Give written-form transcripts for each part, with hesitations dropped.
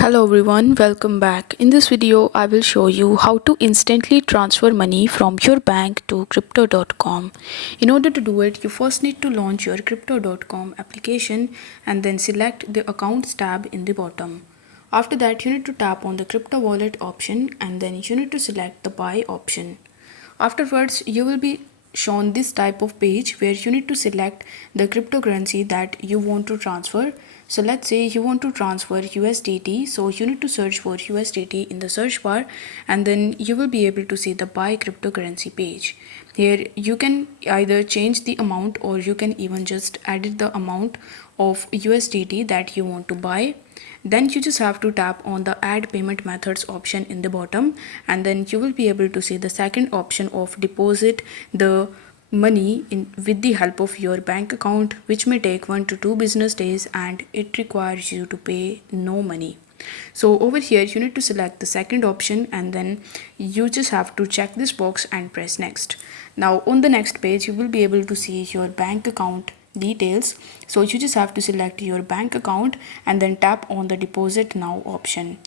Hello everyone, welcome back. In this video, I will show you how to instantly transfer money from your bank to crypto.com. In order to do it, you first need to launch your crypto.com application and then select the accounts tab in the bottom. After that, you need to tap on the crypto wallet option and then you need to select the buy option. Afterwards, you will be shown this type of page where you need to select the cryptocurrency that you want to transfer. So let's say you want to transfer USDT, so you need to search for USDT in the search bar and then you will be able to see the buy cryptocurrency page. Here you can either change the amount or you can even just edit the amount of USDT that you want to buy. Then you just have to tap on the add payment methods option in the bottom and then you will be able to see the second option of deposit the money with the help of your bank account, which may take 1 to 2 business days and it requires you to pay no money. So over here you need to select the second option and then you just have to check this box and press next. Now on the next page you will be able to see your bank account details. So you just have to select your bank account and then tap on the deposit now option.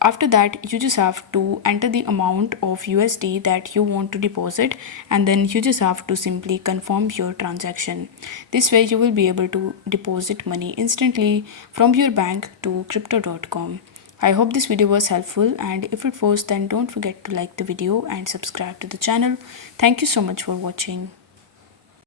After that you just have to enter the amount of USD that you want to deposit and then you just have to simply confirm your transaction. This way you will be able to deposit money instantly from your bank to crypto.com. I hope this video was helpful, and if it was, then don't forget to like the video and subscribe to the channel. Thank you so much for watching.